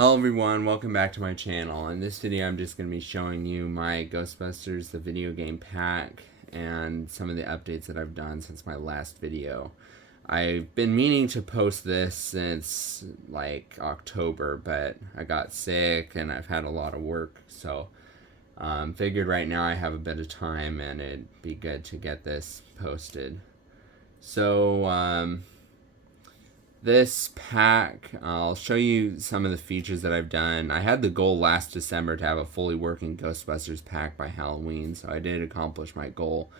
Hello everyone, welcome back to my channel. In this video I'm just going to be showing you my Ghostbusters the video game pack and some of the updates that I've done since my last video. I've been meaning to post this since like October, but I got sick and I've had a lot of work, so figured right now I have a bit of time and it'd be good to get this posted. So this pack, I'll show you some of the features that I've done. I had the goal last December to have a fully working Ghostbusters pack by Halloween, so I did accomplish my goal.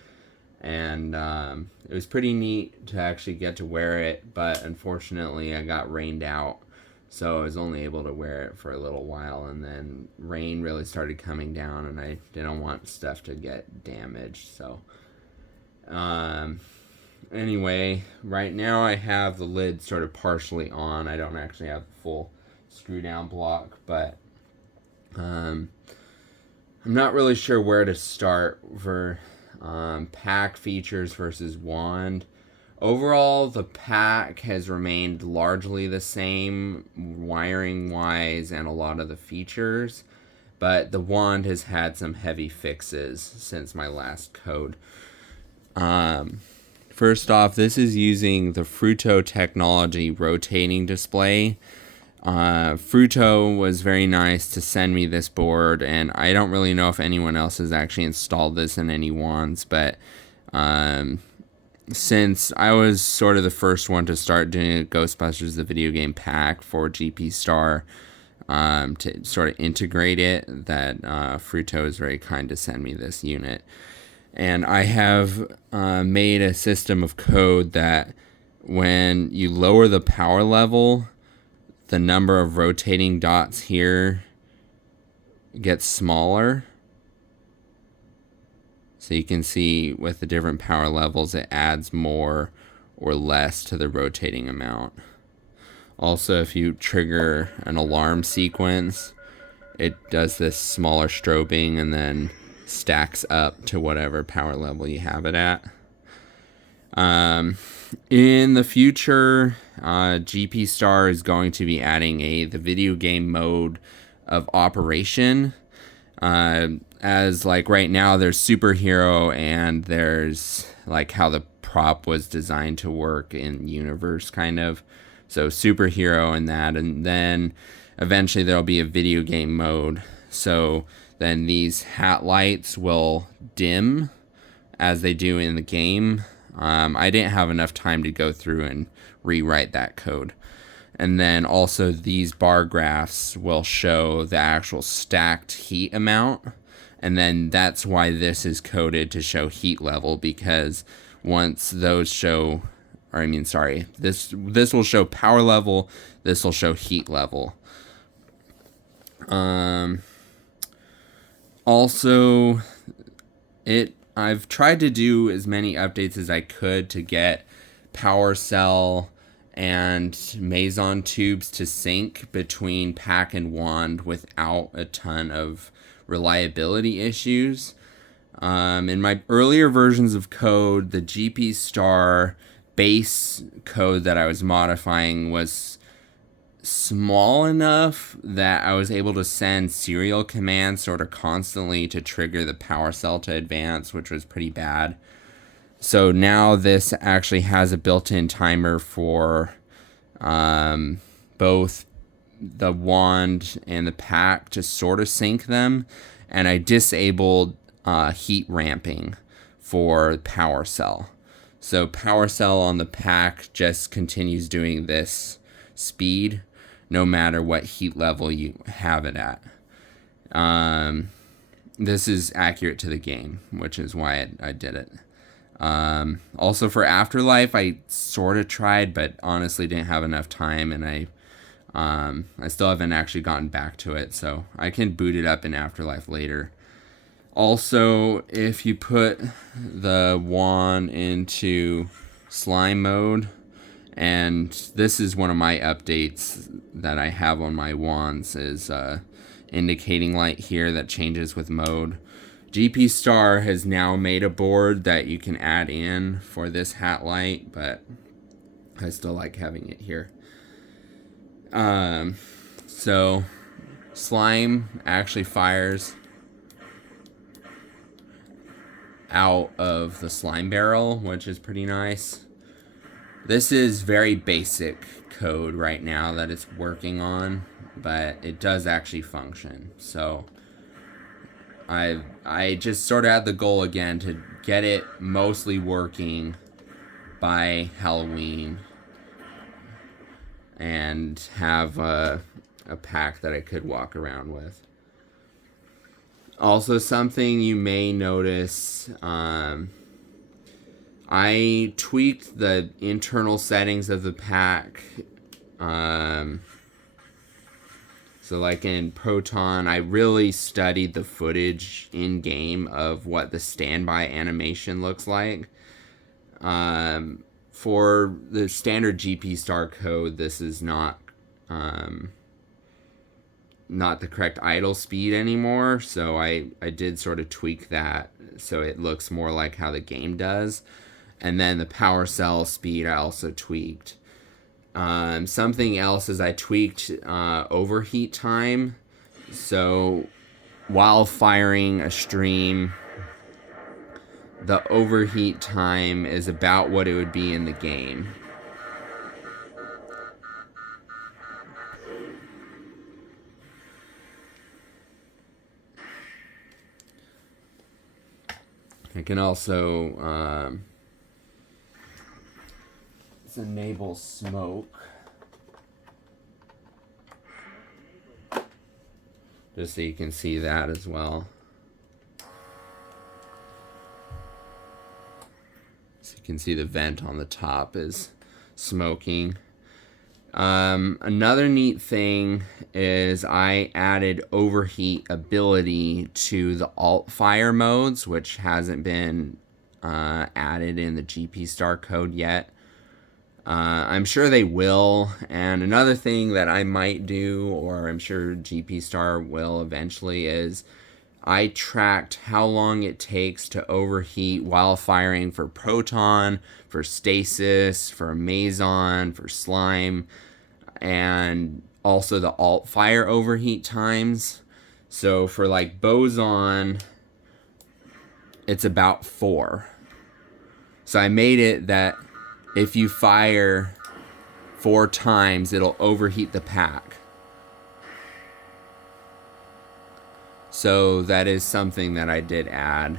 And it was pretty neat to actually get to wear it, but unfortunately I got rained out, so I was only able to wear it for a little while, and then rain really started coming down and I didn't want stuff to get damaged. So anyway, right now I have the lid sort of partially on. I don't actually have the full screw down block, but I'm not really sure where to start for pack features versus wand. Overall, the pack has remained largely the same wiring wise and a lot of the features, but the wand has had some heavy fixes since my last code. First off, this is using the Fruto technology rotating display. Fruto was very nice to send me this board, and I don't really know if anyone else has actually installed this in any wands, but since I was sort of the first one to start doing Ghostbusters the video game pack for GP Star, to sort of integrate it, that Fruto is very kind to send me this unit. And I have made a system of code that when you lower the power level, the number of rotating dots here gets smaller. So you can see with the different power levels, it adds more or less to the rotating amount. Also, if you trigger an alarm sequence, it does this smaller strobing and then stacks up to whatever power level you have it at. In the future, GP Star is going to be adding the video game mode of operation. As like right now there's superhero and there's like how the prop was designed to work in universe kind of. So superhero and that, and then eventually there'll be a video game mode. So then these hat lights will dim as they do in the game. I didn't have enough time to go through and rewrite that code. And then also these bar graphs will show the actual stacked heat amount. And then that's why this is coded to show heat level, because once those show, or I mean, sorry, this will show power level, this will show heat level. Also, I've tried to do as many updates as I could to get power cell and Maison tubes to sync between pack and wand without a ton of reliability issues. In my earlier versions of code, the GP Star base code that I was modifying was small enough that I was able to send serial commands sort of constantly to trigger the power cell to advance, which was pretty bad. So now this actually has a built-in timer for both the wand and the pack to sort of sync them, and I disabled heat ramping for power cell. So power cell on the pack just continues doing this speed no matter what heat level you have it at. This is accurate to the game, which is why I did it. Also for Afterlife, I sort of tried, but honestly didn't have enough time, and I still haven't actually gotten back to it, so I can boot it up in Afterlife later. Also, if you put the wand into slime mode, and this is one of my updates that I have on my wands, is indicating light here that changes with mode. GP Star has now made a board that you can add in for this hat light, but I still like having it here. So slime actually fires out of the slime barrel, which is pretty nice. This is very basic code right now that it's working on, but it does actually function. So I just sort of had the goal again to get it mostly working by Halloween and have a pack that I could walk around with. Also, something you may notice, I tweaked the internal settings of the pack. So like in Proton, I really studied the footage in game of what the standby animation looks like. For the standard GP star code, this is not the correct idle speed anymore, so I did sort of tweak that so it looks more like how the game does. And then the power cell speed I also tweaked. Something else is I tweaked overheat time. So while firing a stream, the overheat time is about what it would be in the game. I can also enable smoke, just so you can see that as well. So you can see the vent on the top is smoking. Another neat thing is I added overheat ability to the alt fire modes, which hasn't been added in the GP star code yet. I'm sure they will. And another thing that I might do, or I'm sure GP star will eventually, is I tracked how long it takes to overheat while firing for proton, for stasis, for meson, for slime, and also the alt fire overheat times. So for like boson, it's about 4. So I made it that if you fire 4 times, it'll overheat the pack. So that is something that I did add.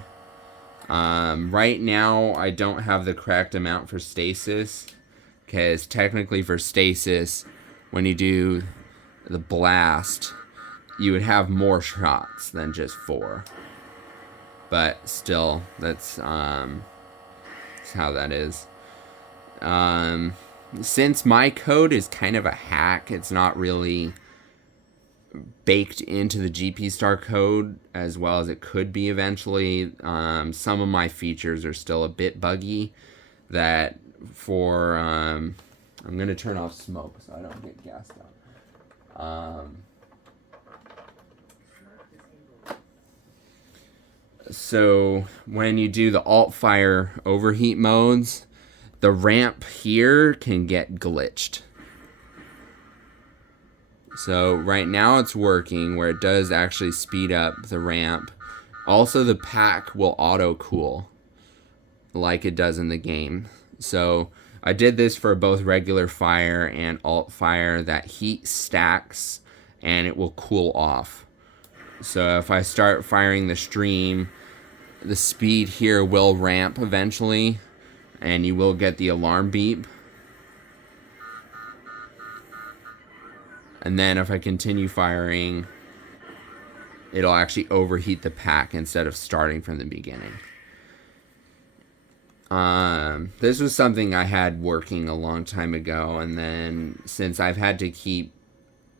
Right now, I don't have the correct amount for stasis, because technically for stasis, when you do the blast, you would have more shots than just 4. But still, that's how that is. Since my code is kind of a hack, it's not really baked into the GP star code as well as it could be eventually. Some of my features are still a bit buggy. That for I'm gonna turn off smoke so I don't get gassed out. So when you do the alt fire overheat modes, the ramp here can get glitched. So right now it's working where it does actually speed up the ramp. Also the pack will auto cool like it does in the game. So I did this for both regular fire and alt fire, that heat stacks and it will cool off. So if I start firing the stream, the speed here will ramp eventually and you will get the alarm beep. And then if I continue firing, it'll actually overheat the pack instead of starting from the beginning. This was something I had working a long time ago, and then since I've had to keep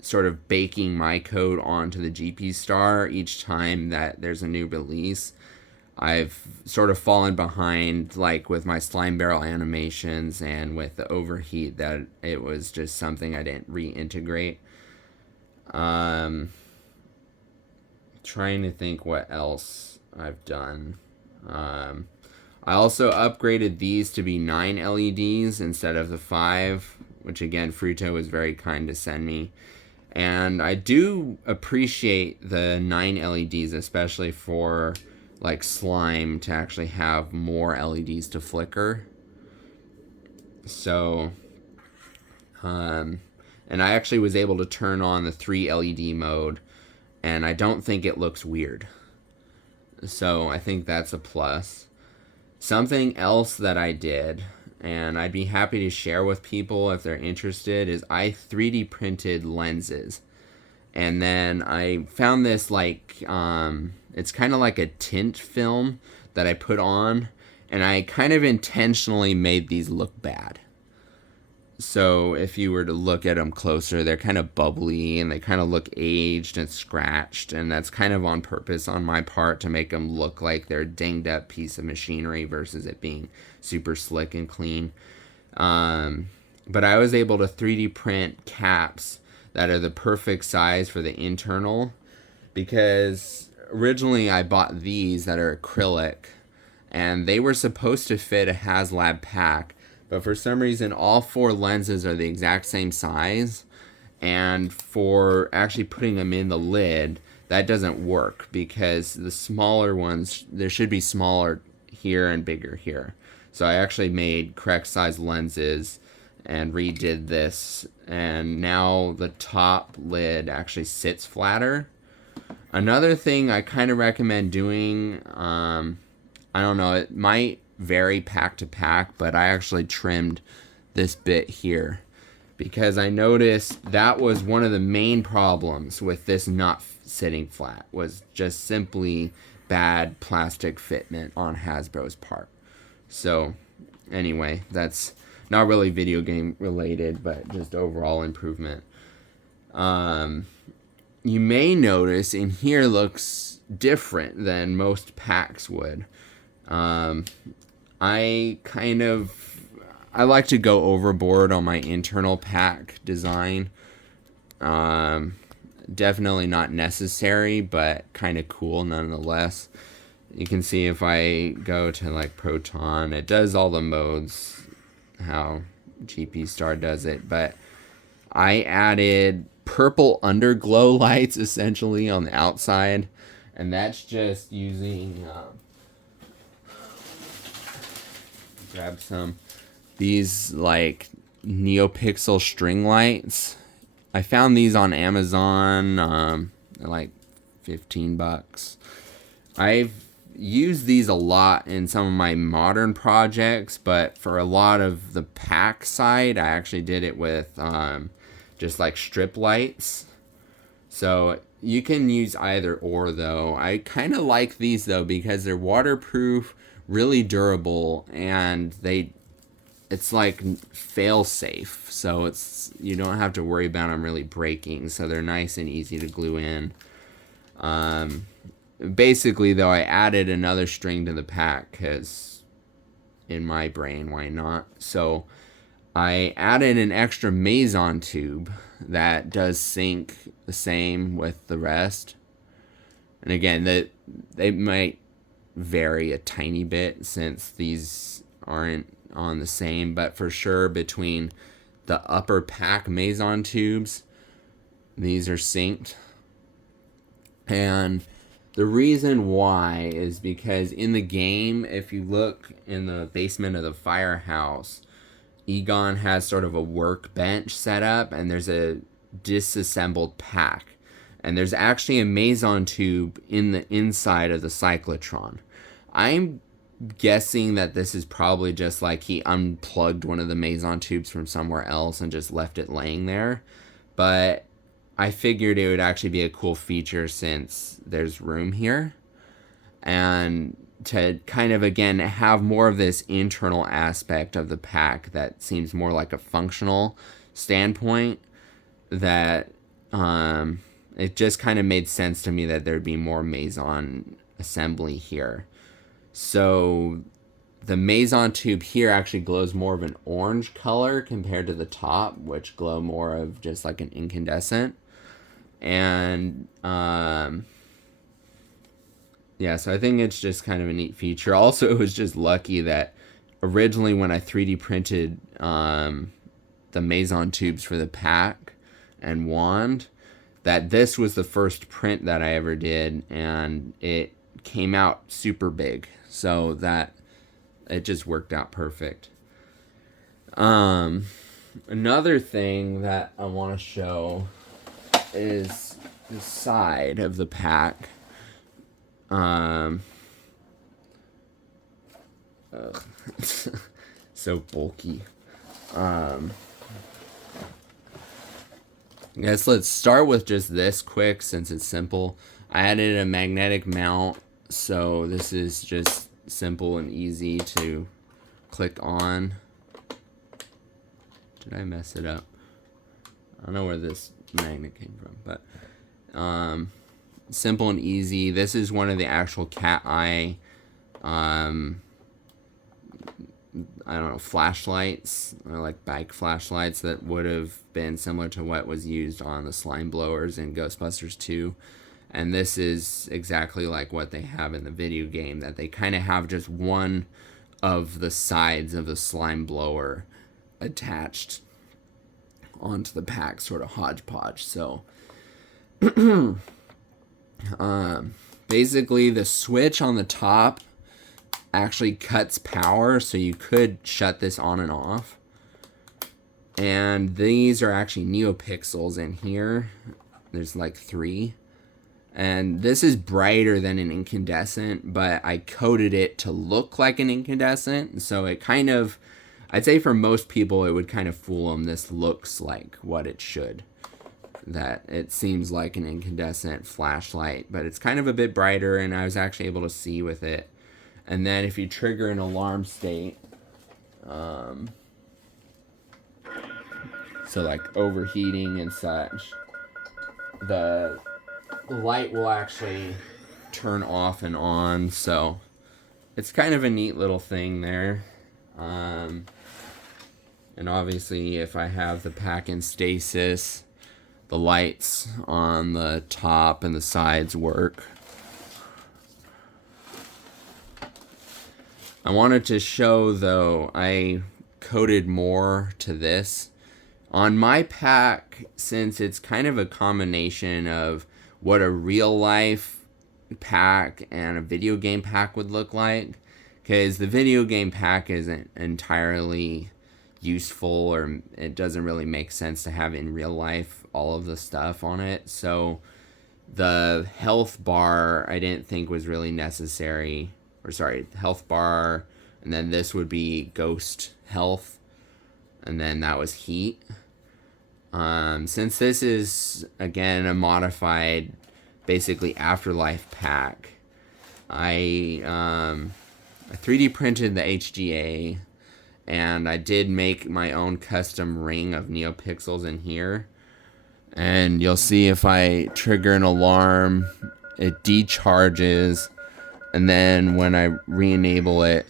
sort of baking my code onto the GP star each time that there's a new release, I've sort of fallen behind, like with my slime barrel animations and with the overheat, that it was just something I didn't reintegrate. Trying to think what else I've done. I also upgraded these to be 9 LEDs instead of the 5, which again Fruto was very kind to send me. And I do appreciate the 9 LEDs, especially for like slime, to actually have more LEDs to flicker. So, and I actually was able to turn on the 3 LED mode, and I don't think it looks weird. So I think that's a plus. Something else that I did, and I'd be happy to share with people if they're interested, is I 3D printed lenses. And then I found this like, it's kind of like a tint film that I put on, and I kind of intentionally made these look bad. So if you were to look at them closer, they're kind of bubbly and they kind of look aged and scratched, and that's kind of on purpose on my part to make them look like they're a dinged up piece of machinery versus it being super slick and clean. But I was able to 3D print caps that are the perfect size for the internal, because originally I bought these that are acrylic and they were supposed to fit a HasLab pack, but for some reason all 4 lenses are the exact same size, and for actually putting them in the lid, that doesn't work because the smaller ones, there should be smaller here and bigger here. So I actually made correct size lenses and redid this, and now the top lid actually sits flatter. Another thing I kind of recommend doing, I don't know, it might vary pack to pack, but I actually trimmed this bit here because I noticed that was one of the main problems with this not sitting flat, was just simply bad plastic fitment on Hasbro's part. So anyway, that's not really video game related, but just overall improvement. You may notice in here looks different than most packs would. I like to go overboard on my internal pack design. Definitely not necessary, but kind of cool nonetheless. You can see if I go to like Proton, it does all the modes how GP Star does it, but I added purple underglow lights essentially on the outside, and that's just using grab some these like NeoPixel string lights. I found these on Amazon, like $15. I've used these a lot in some of my modern projects, but for a lot of the pack side, I actually did it with just like strip lights. So you can use either or though. I kind of like these though because they're waterproof, really durable, and it's like fail safe, so you don't have to worry about them really breaking, so they're nice and easy to glue in. Basically though, I added another string to the pack because in my brain, why not? So I added an extra Meson tube that does sync the same with the rest, and again, they might vary a tiny bit since these aren't on the same, but for sure between the upper pack Meson tubes, these are synced. And the reason why is because in the game, if you look in the basement of the firehouse, Egon has sort of a workbench set up, and there's a disassembled pack, and there's actually a Meson tube in the inside of the Cyclotron. I'm guessing that this is probably just like he unplugged one of the Meson tubes from somewhere else and just left it laying there, but I figured it would actually be a cool feature since there's room here, and to kind of again have more of this internal aspect of the pack that seems more like a functional standpoint, that it just kind of made sense to me that there'd be more Meson assembly here. So the Meson tube here actually glows more of an orange color compared to the top, which glow more of just like an incandescent. And yeah, so I think it's just kind of a neat feature. Also, it was just lucky that originally when I 3D printed the Meson tubes for the pack and wand, that this was the first print that I ever did, and it came out super big, so that it just worked out perfect. Another thing that I want to show is the side of the pack. So bulky. I guess let's start with just this quick since it's simple. I added a magnetic mount, so this is just simple and easy to click on. Did I mess it up? I don't know where this magnet came from, but simple and easy. This is one of the actual cat eye I don't know, flashlights, or like bike flashlights that would have been similar to what was used on the slime blowers in Ghostbusters 2. And this is exactly like what they have in the video game, that they kind of have just one of the sides of the slime blower attached onto the pack, sort of hodgepodge. So basically the switch on the top actually cuts power, so you could shut this on and off. And these are actually neopixels in here. There's like 3. And this is brighter than an incandescent, but I coated it to look like an incandescent. So it kind of, I'd say for most people, it would kind of fool them. This looks like what it should. That it seems like an incandescent flashlight, but it's kind of a bit brighter, and I was actually able to see with it. And then if you trigger an alarm state, so like overheating and such, the light will actually turn off and on. So it's kind of a neat little thing there. And obviously if I have the pack in stasis, the lights on the top and the sides work. I wanted to show, though, I coated more to this. On my pack, since it's kind of a combination of what a real life pack and a video game pack would look like, because the video game pack isn't entirely useful, or it doesn't really make sense to have in real life all of the stuff on it. So the health bar I didn't think was really necessary. Or sorry, health bar, and then this would be ghost health, and then that was heat. Since this is, again, a modified, basically Afterlife pack, I 3D printed the HGA, and I did make my own custom ring of neopixels in here. And you'll see if I trigger an alarm, it decharges. And then when I re-enable it,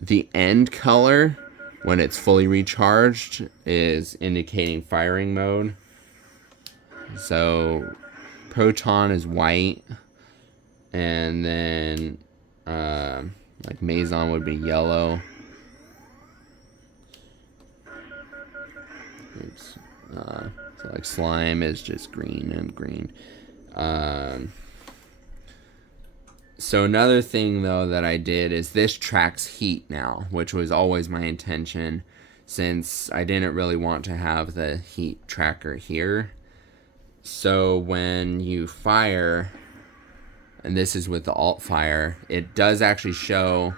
the end color, when it's fully recharged, is indicating firing mode. So proton is white, and then like meson would be yellow. It's, so like slime is just green and green. So another thing, though, that I did is this tracks heat now, which was always my intention, since I didn't really want to have the heat tracker here. So when you fire, and this is with the alt fire, it does actually show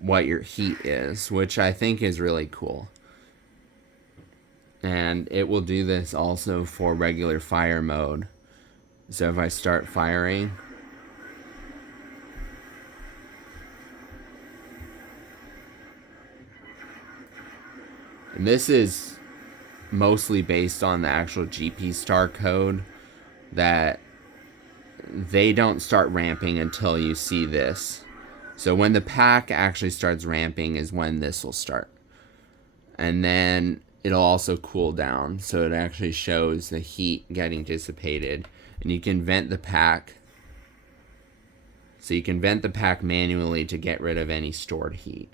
what your heat is, which I think is really cool. And it will do this also for regular fire mode. So if I start firing, and this is mostly based on the actual GP star code, that they don't start ramping until you see this. So when the pack actually starts ramping is when this will start. And then it'll also cool down, so it actually shows the heat getting dissipated. And you can vent the pack. So you can vent the pack manually to get rid of any stored heat.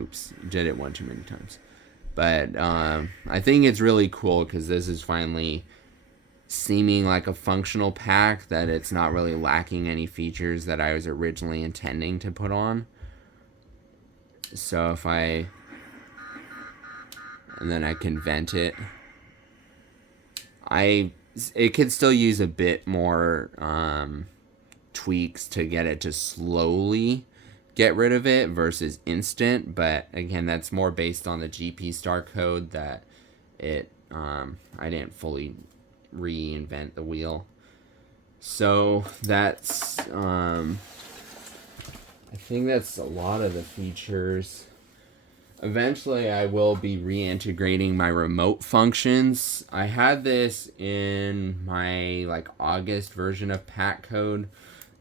Oops, did it one too many times. But I think it's really cool because this is finally seeming like a functional pack, that it's not really lacking any features that I was originally intending to put on. So if I, and then I can vent it, it could still use a bit more tweaks to get it to slowly get rid of it versus instant, but again, that's more based on the GP star code that I didn't fully reinvent the wheel. So that's I think that's a lot of the features. Eventually I will be reintegrating my remote functions. I had this in my like August version of pack code,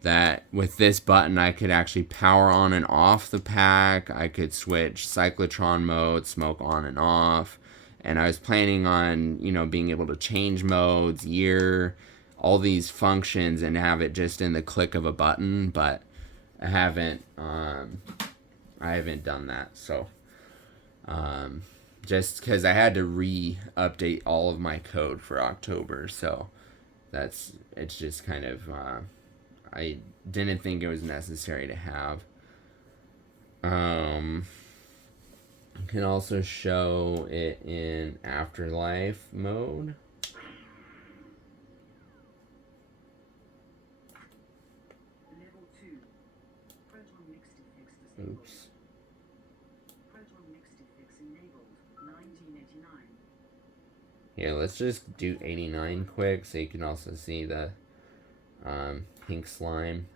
that with this button I could actually power on and off the pack. I could switch cyclotron mode, smoke on and off, and I was planning on, you know, being able to change modes, year, all these functions, and have it just in the click of a button, but I haven't done that. So just because I had to re-update all of my code for October, so it's just kind of I didn't think it was necessary to have. I can also show it in Afterlife mode. Level 2. Proton mixed fix disabled. Oops. Proton mixed fix enabled. 1989. Here, let's just do 89 quick so you can also see the pink slime.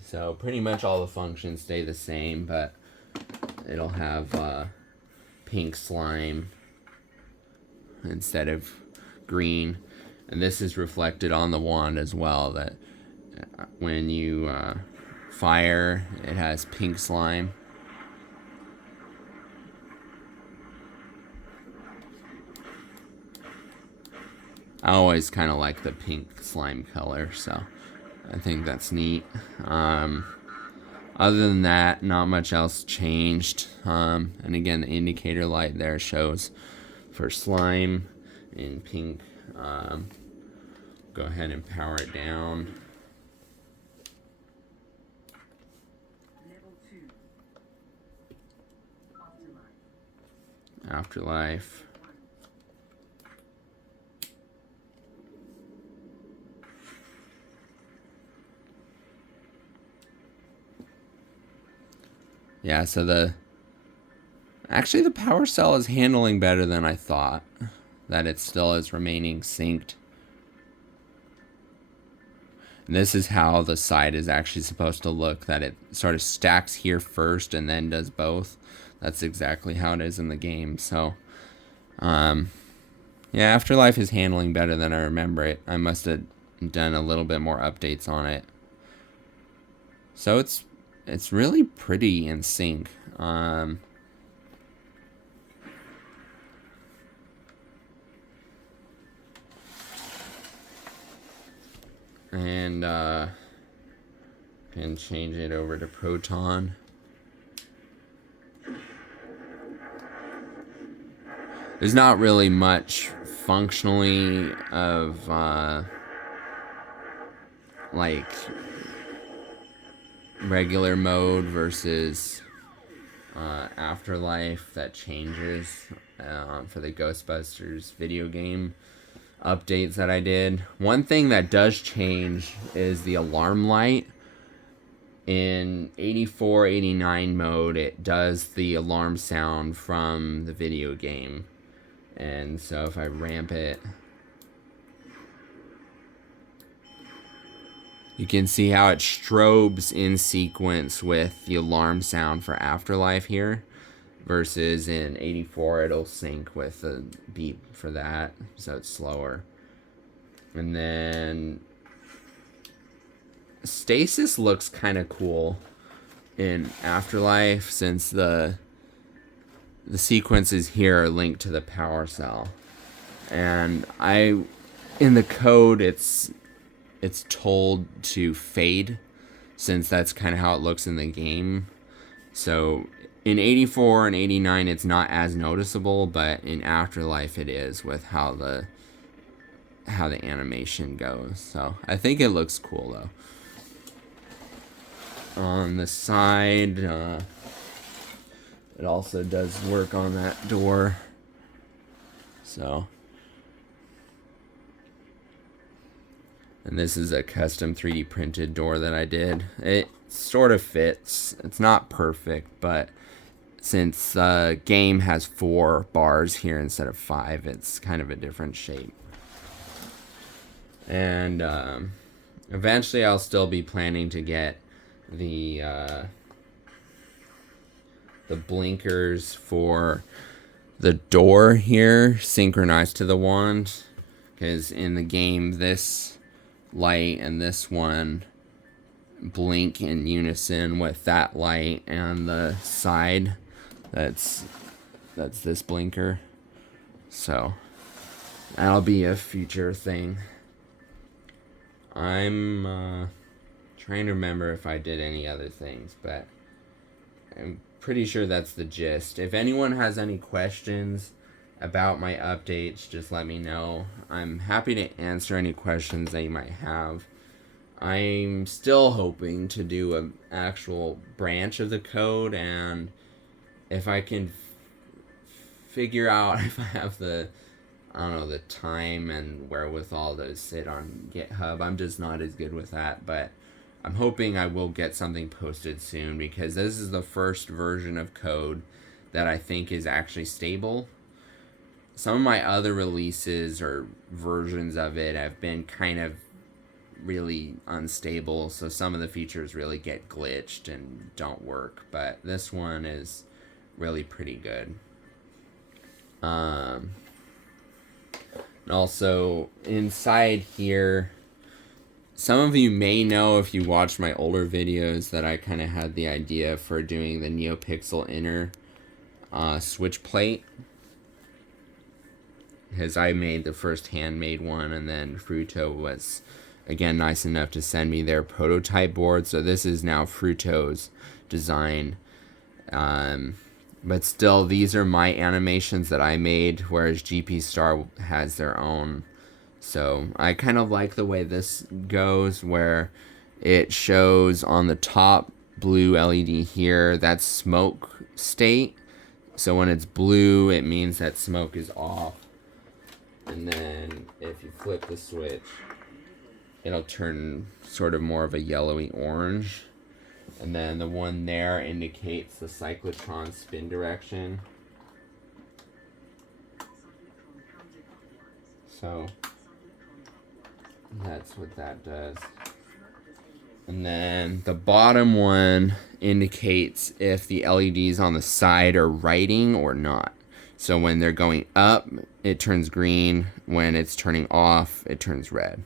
So pretty much all the functions stay the same, but it'll have pink slime instead of green. And this is reflected on the wand as well, that when you fire, it has pink slime. I always kind of like the pink slime color, so I think that's neat. Other than that, not much else changed. And again, the indicator light there shows for slime in pink. Go ahead and power it down. Level 2. Afterlife. Afterlife. Yeah, so the power cell is handling better than I thought. That it still is remaining synced. And this is how the side is actually supposed to look, that it sort of stacks here first and then does both. That's exactly how it is in the game. So, yeah, Afterlife is handling better than I remember it. I must have done a little bit more updates on it. So it's really pretty in sync. And can change it over to Proton. There's not really much functionally of like regular mode versus Afterlife that changes for the Ghostbusters video game updates that I did. One thing that does change is the alarm light. In 84, 89 mode, it does the alarm sound from the video game. And so if I ramp it, you can see how it strobes in sequence with the alarm sound for Afterlife here. Versus in 84, it'll sync with the beat for that, so it's slower. And then Stasis looks kind of cool in Afterlife, since the sequences here are linked to the power cell. And in the code, it's told to fade since that's kind of how it looks in the game. So in 84 and 89 it's not as noticeable, but in Afterlife it is, with how the animation goes. So I think it looks cool though. On the side, it also does work on that door. So, and this is a custom 3D printed door that I did. It sort of fits. It's not perfect, but since the game has 4 bars here instead of 5, it's kind of a different shape. And eventually I'll still be planning to get the blinkers for the door here synchronized to the wand, because in the game this light and this one blink in unison with that light, and the side that's this blinker. So that'll be a future thing. I'm trying to remember if I did any other things, but I'm pretty sure that's the gist. If anyone has any questions about my updates, just let me know. I'm happy to answer any questions that you might have. I'm still hoping to do an actual branch of the code, and if I can figure out if I have the time and wherewithal to sit on GitHub. I'm just not as good with that, but I'm hoping I will get something posted soon, because this is the first version of code that I think is actually stable. Some of my other releases or versions of it have been kind of really unstable, so some of the features really get glitched and don't work, but this one is really pretty good. Also, inside here, some of you may know if you watched my older videos that I kind of had the idea for doing the NeoPixel inner switch plate, because I made the first handmade one, and then Fruto was again nice enough to send me their prototype board. So this is now Fruto's design. But still, these are my animations that I made, whereas GP Star has their own. So I kind of like the way this goes, where it shows on the top blue LED here, that's smoke state. So when it's blue, it means that smoke is off. And then if you flip the switch, it'll turn sort of more of a yellowy orange. And then the one there indicates the cyclotron spin direction. So that's what that does. And then the bottom one indicates if the LEDs on the side are writing or not. So when they're going up, it turns green. When it's turning off, it turns red.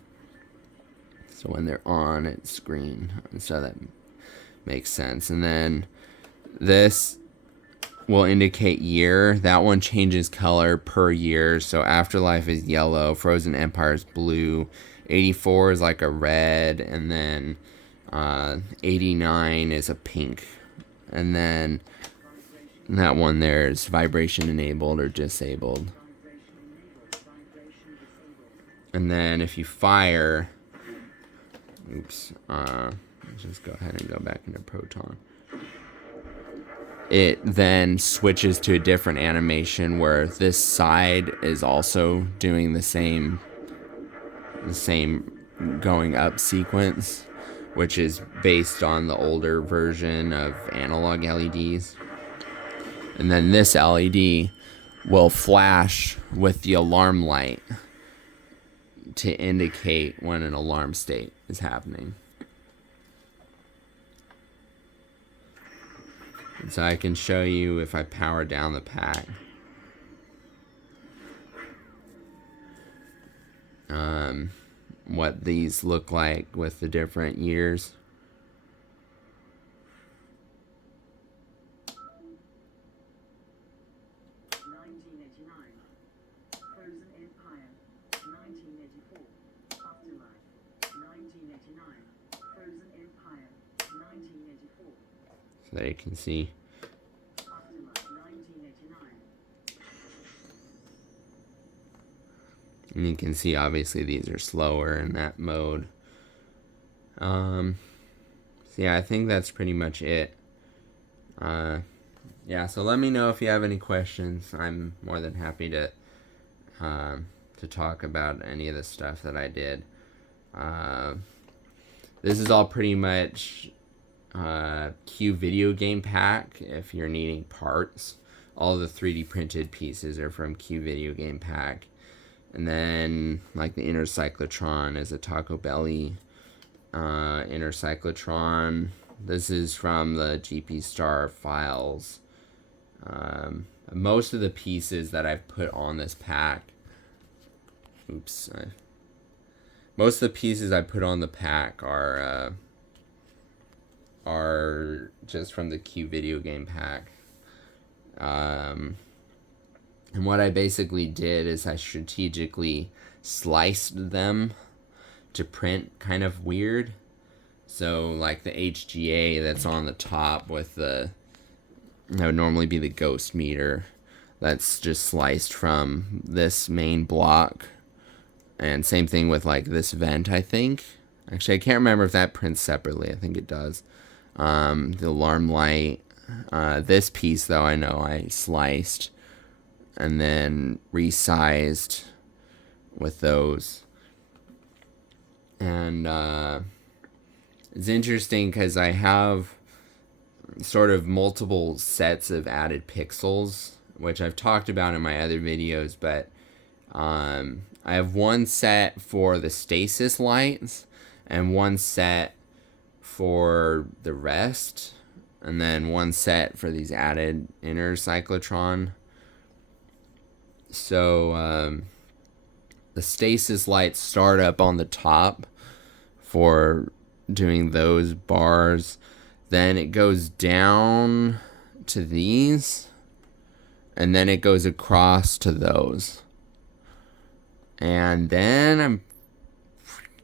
So when they're on, it's green. So that makes sense. And then this will indicate year. That one changes color per year. So Afterlife is yellow, Frozen Empire is blue, 84 is like a red, and then 89 is a pink. And then that one there is vibration enabled or disabled. And then if you fire, let's just go ahead and go back into Proton. It then switches to a different animation where this side is also doing the same going up sequence, which is based on the older version of analog LEDs. And then this LED will flash with the alarm light to indicate when an alarm state is happening. And so I can show you if I power down the pack. What these look like with the different years. Frozen Empire, 1984. Afterlife, 1989. Frozen Empire, so that you can see. Afterlife 1989. And you can see obviously these are slower in that mode. So yeah, I think that's pretty much it. Yeah, so let me know if you have any questions. I'm more than happy to talk about any of the stuff that I did. This is all pretty much Q video game pack if you're needing parts. All the 3D printed pieces are from Q video game pack. And then like the inner cyclotron is a Taco Belly inner cyclotron. This is from the GP Star files. Most of the pieces that I've put on this pack, most of the pieces I put on the pack are just from the Q video game pack. And what I basically did is I strategically sliced them to print kind of weird. So like the HGA that's on the top with that would normally be the ghost meter, that's just sliced from this main block. And same thing with like this vent, I think. Actually, I can't remember if that prints separately. I think it does. The alarm light. This piece, though, I know I sliced and then resized with those. And it's interesting because I have sort of multiple sets of added pixels, which I've talked about in my other videos, but I have one set for the stasis lights and one set for the rest, and then one set for these added inner cyclotron. So the stasis lights start up on the top for doing those bars. Then it goes down to these, and then it goes across to those. And then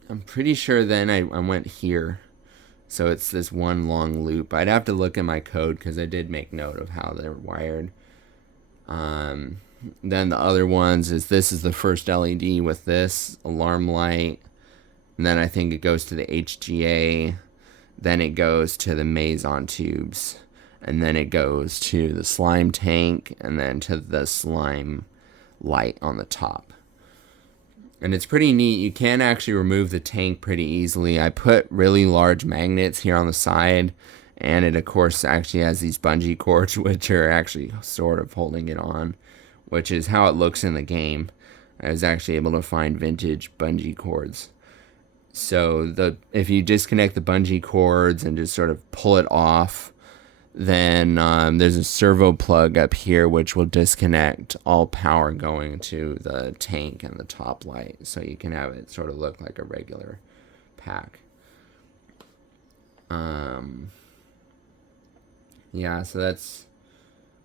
I'm pretty sure then I went here. So it's this one long loop. I'd have to look at my code because I did make note of how they're wired. Then the other ones is this is the first LED with this alarm light. And then I think it goes to the HGA. Then it goes to the Maison tubes. And then it goes to the slime tank. And then to the slime light on the top. And it's pretty neat. You can actually remove the tank pretty easily. I put really large magnets here on the side. And it, of course, actually has these bungee cords, which are actually sort of holding it on, which is how it looks in the game. I was actually able to find vintage bungee cords. So if you disconnect the bungee cords and just sort of pull it off, then there's a servo plug up here which will disconnect all power going to the tank and the top light, so you can have it sort of look like a regular pack. Yeah, so that's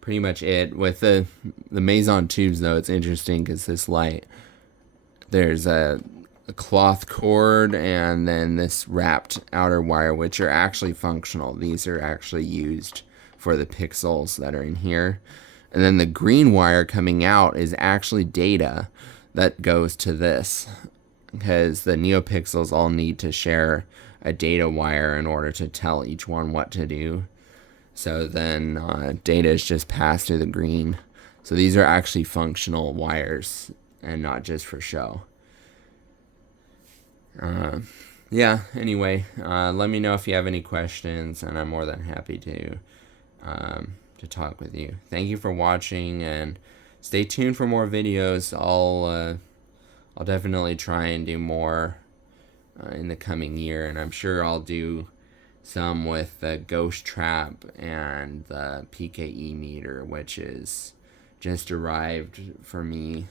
pretty much it. With the Maison tubes, though, it's interesting because this light, there's a cloth cord and then this wrapped outer wire, which are actually functional. These are actually used for the pixels that are in here. And then the green wire coming out is actually data that goes to this, because the neopixels all need to share a data wire in order to tell each one what to do. So then data is just passed through the green. So these are actually functional wires and not just for show. Yeah, anyway, let me know if you have any questions, and I'm more than happy to talk with you. Thank you for watching, and stay tuned for more videos. I'll definitely try and do more in the coming year, and I'm sure I'll do some with the ghost trap and the PKE meter, which is just arrived for me.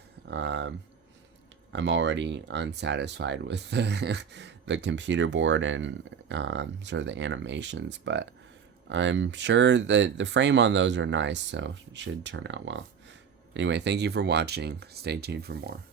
I'm already unsatisfied with the computer board and sort of the animations, but I'm sure that the frame on those are nice, so it should turn out well. Anyway, thank you for watching. Stay tuned for more.